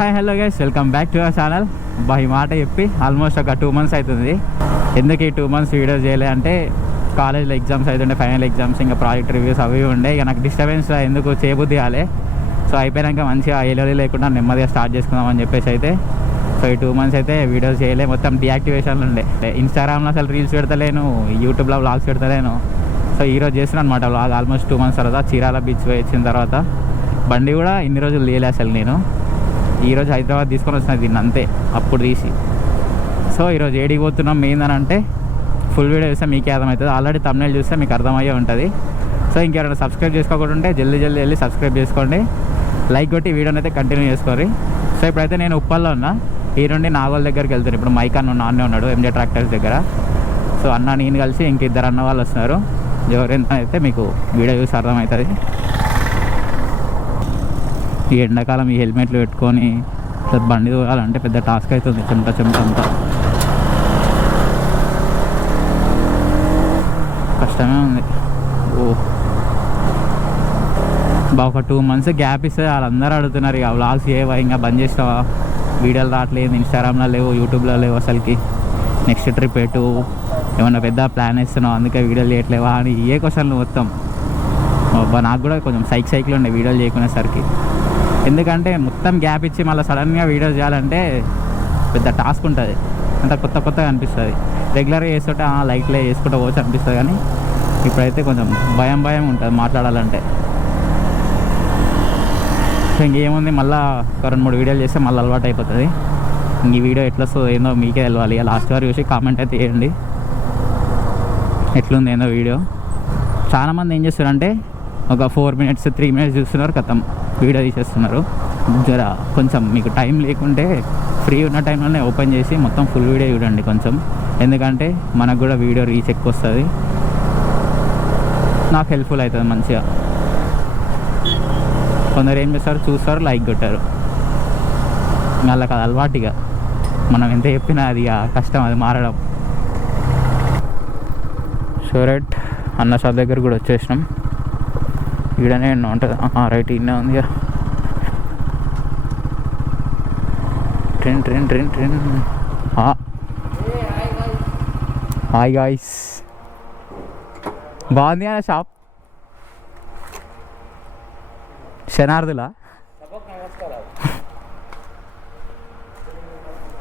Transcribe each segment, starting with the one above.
Hi hello guys, welcome back to our channel. ఈ మాట చెప్పి ఆల్మోస్ట్ ఒక 2 months అవుతుంది. ఎందుకు ఈ 2 months వీడియోస్ చేయలే అంటే కాలేజ్లో ఎగ్జామ్స్ అవుతుండే, ఫైనల్ ఎగ్జామ్స్, ఇంకా ప్రాజెక్ట్ రివ్యూస్ అవి ఉండే. ఇక నాకు డిస్టర్బెన్స్ ఎందుకు చేయబుద్ధి కాలే. సో అయిపోయాక మంచిగా ఏలీ లేకుండా నెమ్మదిగా స్టార్ట్ చేసుకుందామని చెప్పేసి అయితే సో ఈ 2 months అయితే వీడియోస్ చేయలే. మొత్తం డియాక్టివేషన్లు ఉండే. ఇన్స్టాగ్రామ్లో అసలు రీల్స్ పెడతలేను, యూట్యూబ్లో వ్లాగ్స్ పెడతలేను. సో ఈరోజు చేస్తున్నాను అనమాట వ్లాగ్. ఆల్మోస్ట్ 2 months తర్వాత చీరాల బీచ్ పోయి వచ్చిన తర్వాత బండి కూడా ఇన్ని రోజులు లేలే అసలు. నేను ఈరోజు హైదరాబాద్ తీసుకొని వచ్చిన దీన్ని అంతే, అప్పుడు తీసి. సో ఈరోజు ఏడికి పోతున్నాం మెయిన్ అని అంటే ఫుల్ వీడియో చూస్తే మీకే అర్థమవుతుంది. ఆల్రెడీ thumbnail చూస్తే మీకు అర్థమయ్యే ఉంటుంది. సో ఇంకెవరైనా సబ్స్క్రైబ్ చేసుకోకుండా ఉంటే జల్దీ వెళ్ళి సబ్స్క్రైబ్ చేసుకోండి, లైక్ కొట్టి వీడియోని అయితే కంటిన్యూ చేసుకోండి. సో ఇప్పుడైతే నేను ఉప్పల్లో ఉన్నా. ఈ నుండి నాగోల్ దగ్గరికి వెళ్తాను. ఇప్పుడు మైక్ నాన్నే ఉన్నాడు ఎంజే ట్రాక్టర్స్ దగ్గర. సో అన్న నేను కలిసి ఇంక 2 అన్న వాళ్ళు వస్తున్నారు. ఎవరైనా అయితే మీకు వీడియో చూసి అర్థమవుతుంది. ఈ ఎండాకాలం ఈ హెల్మెట్లు పెట్టుకొని బండి తోలాలంటే పెద్ద టాస్క్ అవుతుంది. చెమట అంతా కష్టమే ఉంది. ఒక 2 months గ్యాప్ ఇస్తే వాళ్ళందరూ అడుగుతున్నారు ఇక వ్లాగ్స్ ఏవా ఇంకా బంద్ చేస్తావా, వీడియోలు రావట్లేదు, ఇన్స్టాగ్రామ్లో లేవు, యూట్యూబ్లో లేవు, అసలుకి నెక్స్ట్ ట్రిప్ ఎటు, ఏమన్నా పెద్ద ప్లాన్ వేస్తున్నావు అందుకే వీడియోలు చేయట్లేవా అని ఏ క్వశ్చన్లు మొత్తం. నాకు కూడా కొంచెం సైకిల్ ఉండే వీడియోలు చేయకునేసరికి. ఎందుకంటే మొత్తం గ్యాప్ ఇచ్చి మళ్ళీ సడన్గా వీడియోస్ చేయాలంటే పెద్ద టాస్క్ ఉంటుంది, అంత కొత్తగా అనిపిస్తుంది. రెగ్యులర్గా చేస్తుంటే లైట్లే చేసుకుంటూ పోవచ్చు అనిపిస్తుంది, కానీ ఇప్పుడైతే కొంచెం భయం ఉంటుంది మాట్లాడాలంటే. సో ఇంకేముంది, మళ్ళీ ఒక 2-3 వీడియోలు చేస్తే మళ్ళీ అలవాటు అయిపోతుంది. ఇంక ఈ వీడియో ఎట్లా వస్తుందో ఏందో మీకే తెలవాలి. లాస్ట్ వరకు చూసి కామెంట్ అయితే వేయండి ఎట్లుంది ఏందో వీడియో. చాలామంది ఏం చేస్తారంటే ఒక 4 minutes 3 minutes చూస్తున్నారు, కథం వీడియో తీసేస్తున్నారు. జర కొంచెం మీకు టైం లేకుంటే ఫ్రీ ఉన్న టైంలోనే ఓపెన్ చేసి మొత్తం ఫుల్ వీడియో చూడండి కొంచెం. ఎందుకంటే మనకు కూడా వీడియో రీచ్ ఎక్కువ వస్తుంది, నాకు హెల్ప్ఫుల్ అవుతుంది మంచిగా. కొందరు ఏం చేస్తారు, చూస్తారు, లైక్ కొట్టారు, వాళ్ళకి అది అలవాటుగా. మనం ఎంత చెప్పినా అది కష్టం, అది మారడం. షోరెట్ అన్న షాప్ దగ్గర కూడా వచ్చేసినాం. ఈడనే ఉంటుంది, రైట్ ఈడనే ఉంది. ట్రైన్ హాయ్ గాయ్స్, బాగుంది అన్న షాప్. శనార్థులా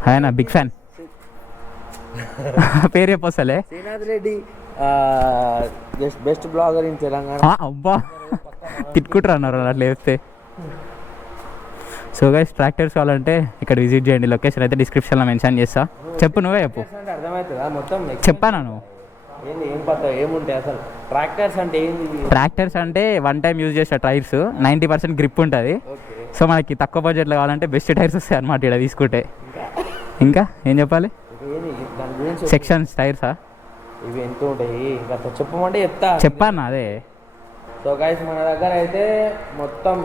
ఆయన బిగ్ ఫ్యాన్. పేరు చెప్పొస్తలే. Srinath Reddy best blogger in Telangana. అబ్బా తిట్టుకుంటారు అన్నారు అట్లా చెప్తే. సో గైస్, ట్రాక్టర్స్ కావాలంటే ఇక్కడ విజిట్ చేయండి. లొకేషన్ అయితే డిస్క్రిప్షన్లో మెన్షన్ చేస్తా. చెప్పు, నువ్వే చెప్పు. అర్థమవుతుందా మొత్తం? చెప్పాను నువ్వు. ఏంది ఏం పత్తా ఏముంటాయి అసలు ట్రాక్టర్స్ అంటే ఏంది? ట్రాక్టర్స్ అంటే 1 time యూజ్ చేసే టైర్స్, 90% గ్రిప్ ఉంటుంది. సో మనకి తక్కువ బడ్జెట్లో కావాలంటే బెస్ట్ టైర్స్ వస్తాయి అన్నమాట ఇక్కడ తీసుకుంటే. ఇంకా ఏం చెప్పాలి? దాని గురించి సెక్షన్స్ టైర్సా ఇవి ఎంత ఉంటాయి ఇంకా చెప్పమంటే చెప్పాను అదే. సో గైస్, మన దగ్గర అయితే మొత్తం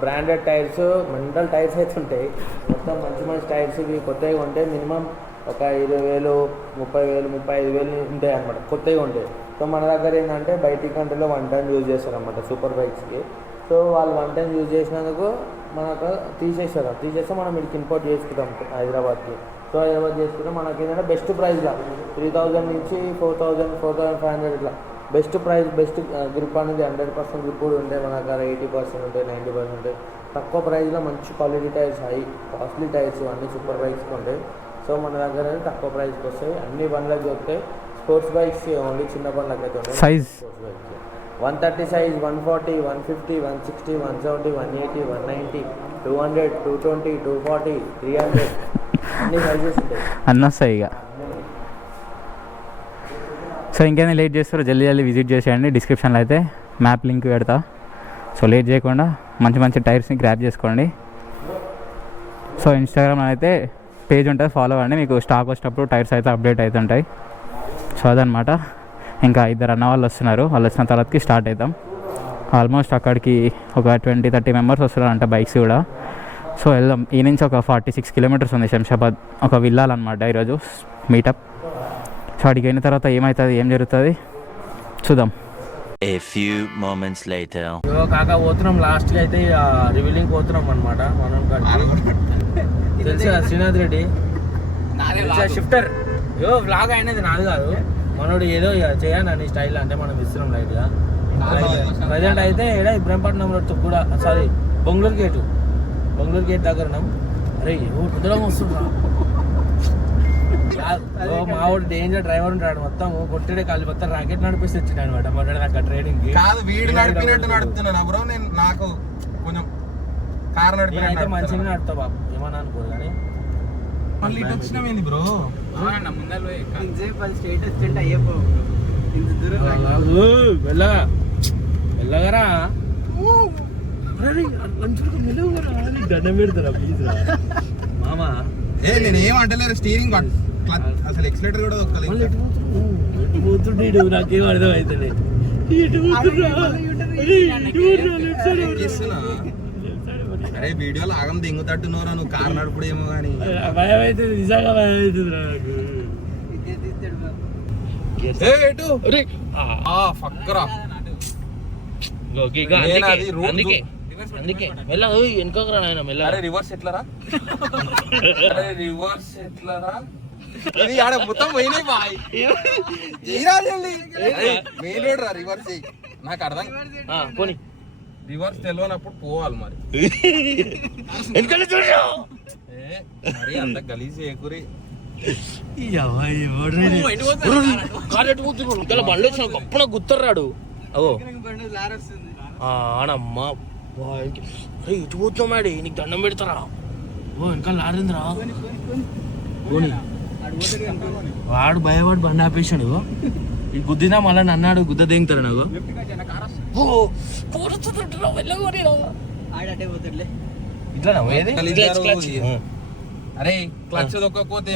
బ్రాండెడ్ టైర్స్, మెంటల్ టైర్స్ అయితే ఉంటాయి. మొత్తం మంచి టైర్స్. ఇవి కొత్తగా ఉంటాయి. మినిమం ఒక 20,000, 30,000, 35,000 ఉంటాయి అన్నమాట, కొత్తగా ఉంటాయి. సో మన దగ్గర ఏంటంటే బయటి కంట్రీలో 1 ton యూజ్ చేస్తారు అన్నమాట సూపర్ బైక్స్కి. సో వాళ్ళు 1 ton యూజ్ చేసినందుకు మనకు తీసేస్తే మనం వీటికి ఇంపోర్ట్ చేసుకుంటాం హైదరాబాద్కి. సో హైదరాబాద్ చేసుకుంటే మనకి ఏంటంటే బెస్ట్ ప్రైస్లో 3,000 నుంచి 4,000, 4,500 ఇట్లా బెస్ట్ ప్రైస్, బెస్ట్ గ్రిప్ అనేది 100% గ్రిప్ కూడా ఉంటాయి మన దగ్గర. 80% ఉంటాయి, 90% ఉంటాయి. తక్కువ ప్రైస్లో మంచి quality tyres, high costly tyres అన్నీ సూపర్ బైక్స్కి ఉంటాయి. సో మన దగ్గర తక్కువ ప్రైస్కి వస్తాయి, అన్ని బండ్లకి దొరుకుతాయి. స్పోర్ట్స్ బైక్స్ ఓన్లీ చిన్న బండ్లకి అయితే ఉంటాయి. సైజ్ 130 సైజ్, 140, 150, 160, 170, 180, 190, 200, 220, 240, 300 అన్ని సైజెస్ ఉంటాయి, అన్నీ వస్తాయి ఇక. సో ఇంకేమైనా లేట్ చేస్తారో జల్దీ విజిట్ చేసేయండి. డిస్క్రిప్షన్లో అయితే మ్యాప్ లింక్ పెడతా. సో లేట్ చేయకుండా మంచి టైర్స్ని గ్రాప్ చేసుకోండి. సో ఇన్స్టాగ్రామ్లో అయితే పేజ్ ఉంటుంది, ఫాలో అవ్వండి. మీకు స్టాక్ వచ్చినప్పుడు టైర్స్ అయితే అప్డేట్ అవుతుంటాయి. సో అదనమాట. ఇంకా 2 అన్న వాళ్ళు వస్తున్నారు. వాళ్ళు వచ్చిన తర్వాతకి స్టార్ట్ అవుతాం. ఆల్మోస్ట్ అక్కడికి ఒక 20-30 members వస్తున్నారంట బైక్స్ కూడా. సో వెళ్దాం. ఈ నుంచి ఒక 46 kilometers ఉంది శంషాబాద్. ఒక వెళ్ళాలన్నమాట ఈరోజు మీటప్. సో అడిగి అయిన తర్వాత ఏమవుతుంది, ఏం జరుగుతుంది చూద్దాం. A few moments later. కాకా పోతున్నాం లాస్ట్ కి అయితే రివీలింగ్ పోతున్నాం అనమాట మనం తెలుసా శ్రీనాథ్ రెడ్డి షిఫ్టర్ వ్లాగ్ అయినది నాది కాదు మనోడు ఏదో చేయాలని స్టైల్ అంటే మనం ఇస్తున్నాం లైట్ గా ప్రజెంట్ అయితే ఇక్కడ ఇబ్రహీంపట్నం రోడ్ కూడా సారీ బొంగళూరు గేట్ దగ్గర ఉన్నాం. అరే కుదరం వస్తుందా మావాడు డేంజర్ డ్రైవర్ ఉంటాడు మొత్తం కొట్టిడే కాళ్ళు మొత్తం రాకెట్ నడిపిస్తే వచ్చింది అనమాట మొదటి నాకు ట్రైనింగ్ కాదు వీడు నడిపినట్టు నడుపుతున్నాను బ్రో. నేను నాకు కొంచెం కార్ అయితే మంచిగా నడుపుతా బాబు ఏమన్నా అనుకోదు కానీ మళ్ళీ ఇటు వచ్చినామేంది బ్రో. వెళ్ళగరా దండం పెడతారా ప్లీజ్ మామా. నేను ఏం అంటలేరు స్టీరింగ్ అసలు ఎక్సిలేటర్ కూడా పోతుండే నాకేం అర్థం అవుతుంది. అరే వీడియోలో ఆగం దింగుతట్టున్నారా నువ్వు కారు నడుపుడేమో కానీ భయం అవుతుంది నిజంగా భయం అవుతుంది నాకు. ఫక్కరా అందుకే మెల్ల వెనుకోకరా నాయన మెల్ల. రివర్స్ ఎట్లరా రివర్స్ ఎట్లరా ఇది ఆడ మొత్తం పోయినాయి బాయ్ మెయిన్ రోడ్ రా రివర్స్ చెయ్యి నాకు అర్థం పోనీ రివర్స్ తెలియనప్పుడు పోవాలి మరి మరి అంత గలీజ్ చేయకూరి బండి వచ్చిన గొప్పన గుర్తరాడు అవో ఆడమ్మా ఇటు పోతున్నాడు నీకు దండం పెడతారా ఓ ఇంకా లారిందిరా వాడు భయపడి బండి ఆపేసాడు ఈ గుద్దినా మళ్ళీ నన్నాడు గుద్ద దింగుతాడు నాకు ఇట్లా అరే క్లచ్ దొక్కకపోతే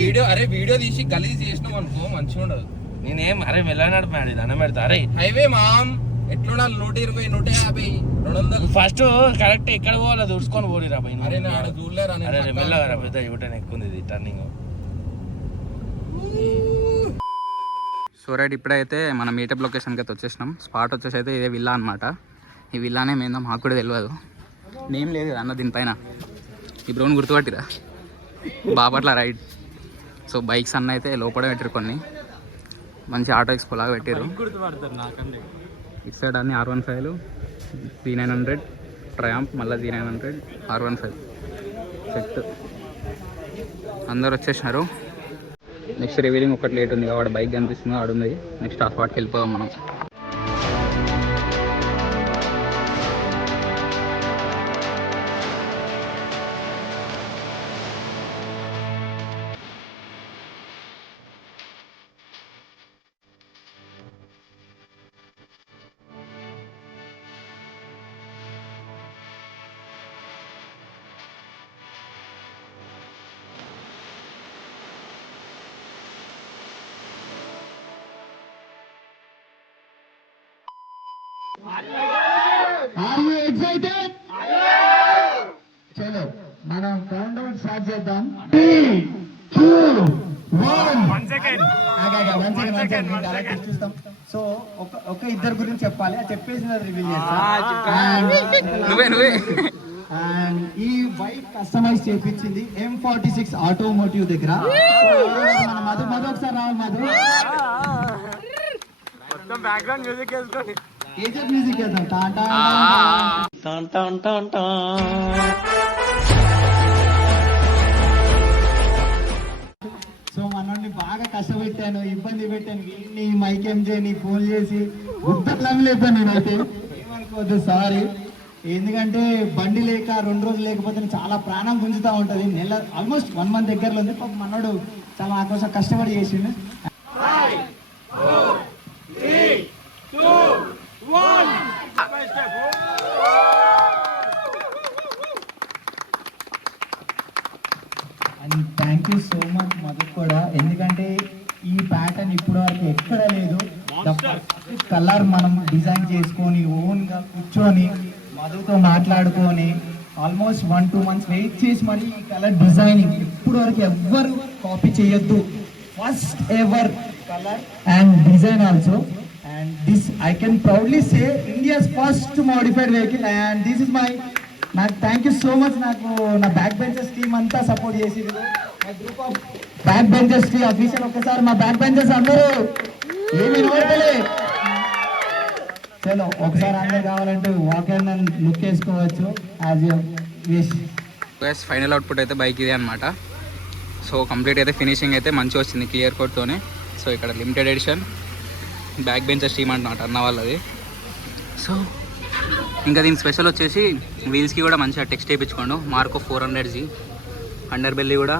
వీడియో వీడియో తీసి గలీజ్ చేసినాం అనుకో మంచిగా ఉండదు. నేనేం అరే మెల్ల నడిపాడు దండం పెడతా. అరే హైవే మామ్ ఎట్లుండాలి 120 150 200 ఫస్ట్ కరెక్ట్ ఎక్కడ పోవాలో దూడ్చుకొని పోడిరా పైన. అరే ఆడ చూడలేరా అరే మెల్లగా పెద్ద యూటర్న్ ఎక్కువ ఇది టర్నింగ్. సో రైట్ ఇప్పుడైతే మనం మీటప్ లొకేషన్కి అయితే వచ్చేసినాం. స్పాట్ వచ్చేసి అయితే ఇదే విల్లా అనమాట. ఈ విల్లానే ఏందో మాకు కూడా తెలియదు, నేమ్ లేదు అన్న దీనిపైన. ఈ బ్రౌన్ గుర్తుపట్టిరా బాపట్ల రైడ్. సో బైక్స్ అన్న అయితే లోపల పెట్టారు, కొన్ని మంచి ఆటో ఎక్స్పో లాగా పెట్టారు. ఇటు సైడ్ అన్ని R15లు, P900 ట్రయాంప్, మళ్ళీ G900 R15 సెట్ అందరు వచ్చేసినారు. నెక్స్ట్ రివీలింగ్ ఒకటి లేట్ ఉంది కాబట్టి బైక్ కనిపిస్తుంది ఆడుంది. నెక్స్ట్ ఆ స్పాట్కి వెళ్ళిపోదాం మనం. Are you excited? చలో మనం కౌంట్ డౌన్ స్టార్ట్ చేద్దాం. 3, 2, 1 1 సెకండ్ చూస్తాం. సో ఒక ఇద్దరు గురించి చెప్పాలి, అది చెప్పేసి రివీల్ చేస్తాం. అండ్ ఈ బైక్ కస్టమైజ్ చేయించింది M46 ఆటోమోటివ్ దగ్గర. మన మధు ఒకసారి రావాలి. మధు బ్యాక్గ్రౌండ్ మ్యూజిక్ వేసుకోండి. ఏజెంట్ మ్యూజిక్ వేద్దాం. సో మనోడిని బాగా కష్టపెట్టాను, ఇబ్బంది పెట్టాను. వీళ్ళని మైక్ ఎంజేని ఫోన్ చేసి గుర్తట్లం లేపాను నేనైతే. ఏమనుకోవద్దు, సారీ. ఎందుకంటే బండి లేక 2 రోజులు లేకపోతే చాలా ప్రాణం గుంజుతూ ఉంటుంది. నెల ఆల్మోస్ట్ 1 month దగ్గరలో ఉంది. పాపం మనోడు చాలా ఆ కోసం కష్టపడి చేసిండు. 5, 4, 3, 2, 1 and thank you so much Madhu కూడా. ఎందుకంటే ఈ ప్యాటర్న్ ఇప్పటి వరకు ఎక్కడ లేదు. కలర్ మనం డిజైన్ చేసుకొని ఓన్గా కూర్చొని మధుతో మాట్లాడుకొని ఆల్మోస్ట్ 1-2 మంత్స్ వెయిట్ చేసి మరి ఈ కలర్ డిజైనింగ్ ఇప్పుడు వరకు ఎవ్వరు కాపీ చేయొద్దు, first ever colour and design also. And this I can proudly say India's first modified vehicle. And this is my, నాకు థ్యాంక్ యూ సో మచ్. నాకు నా బ్యాక్ బెంచర్స్ టీమ్ అంతా సపోర్ట్ చేసింది. My group of back benchers T official. ఒక్కసారి మా back benchers అందరూ ఏమి నోటలే చలో ఒకసారి అందరు కావాలంటే వాక్ అండ్ లుక్ వేసుకోవచ్చు as you wish. Plus final output అయితే బైక్ ఇదే అనమాట. సో కంప్లీట్ అయితే ఫినిషింగ్ అయితే మంచిగా వచ్చింది క్లియర్ కోట్తోనే. సో ఇక్కడ limited edition back bencher steam అంటున్నమాట అన్న వాళ్ళది. సో ఇంకా దీని స్పెషల్ వచ్చేసి వీల్స్కి కూడా మంచిగా టెక్స్ట్ వేయించుకోండు. మార్కో 400G అండర్ బెల్లి కూడా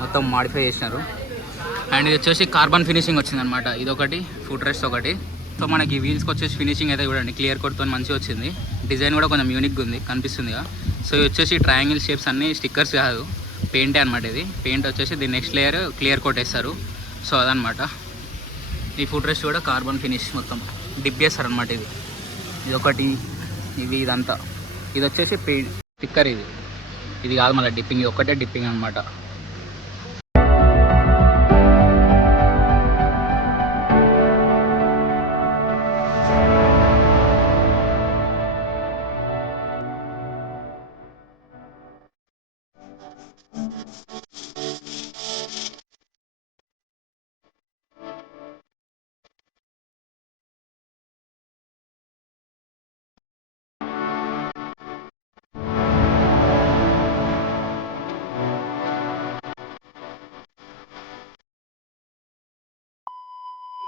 మొత్తం మాడిఫై చేసినారు. అండ్ ఇది వచ్చేసి కార్బన్ ఫినిషింగ్ వచ్చిందనమాట. ఇదొకటి, ఫుట్ రెస్ట్ ఒకటి. సో మనకి వీల్స్కి వచ్చేసి ఫినిషింగ్ అయితే చూడండి క్లియర్ కోట్తో మంచిగా వచ్చింది. డిజైన్ కూడా కొంచెం యూనిక్గా ఉంది, కనిపిస్తుందిగా. సో ఇది వచ్చేసి ట్రయాంగిల్ షేప్స్ అన్నీ స్టిక్కర్స్ కాదు, పెయింటే అనమాట. ఇది పెయింట్ వచ్చేసి దీని నెక్స్ట్ లేయర్ క్లియర్ కోట్ వేస్తారు. సో అదనమాట. ఈ ఫుట్ రెస్ట్ కూడా కార్బన్ ఫినిష్ మొత్తం డిప్ చేస్తారనమాట. ఇది ఒకటి, ఇదంతా. ఇది వచ్చేసి స్టిక్కర్, ఇది కాదు మళ్ళీ డిప్పింగ్, ఇది ఒక్కటే డిప్పింగ్ అనమాట.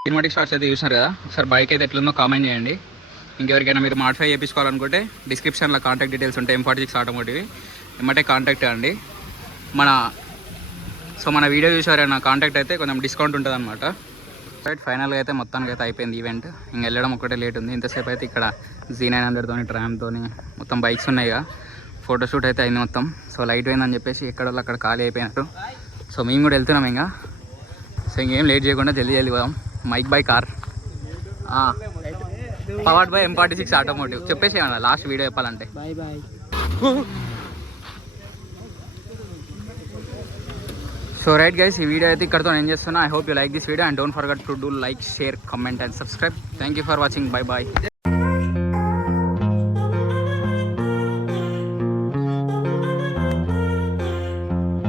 సినిమాటిక్ షాట్స్ అయితే చూసినారు కదా. ఒకసారి బైక్ అయితే ఎట్లుందో కామెంట్ చేయండి. ఇంకెవరికైనా మీరు మాడిఫై చేయించుకోవాలనుకుంటే డిస్క్రిప్షన్లో కాంటాక్ట్ డీటెయిల్స్ ఉంటాయి. M46 ఆటోమోటివ్ ఏమంటే కాంటాక్ట్ అండి. మన వీడియో చూసారైనా కాంటాక్ట్ అయితే కొంచెం డిస్కౌంట్ ఉంటుంది అనమాట. రైట్, ఫైనల్గా అయితే మొత్తానికి అయితే అయిపోయింది ఈవెంట్. ఇంక వెళ్ళడం ఒకటే లేట్ ఉంది. ఇంతసేపు అయితే ఇక్కడ Z900 ట్రామ్తో మొత్తం బైక్స్ ఉన్నాయిగా. ఫోటోషూట్ అయితే అయింది మొత్తం. సో లైట్ పోయిందని చెప్పేసి ఎక్కడ అక్కడ ఖాళీ అయిపోయినట్టు. సో మేము కూడా వెళ్తున్నాం ఇంకా. సో ఇంకేం లేట్ చేయకుండా జల్దీ పోదాం. Mike by car powered by M46 automotive. చెప్పేసేయమన్నా లాస్ట్ వీడియో చెప్పాలంటే. Bye bye. So right guys, ఈ వీడియో అయితే ఇక్కడతో నేను చేస్తున్నా. I hope you like this video and don't forget to do like, share, comment and subscribe. Thank you for watching. Bye bye.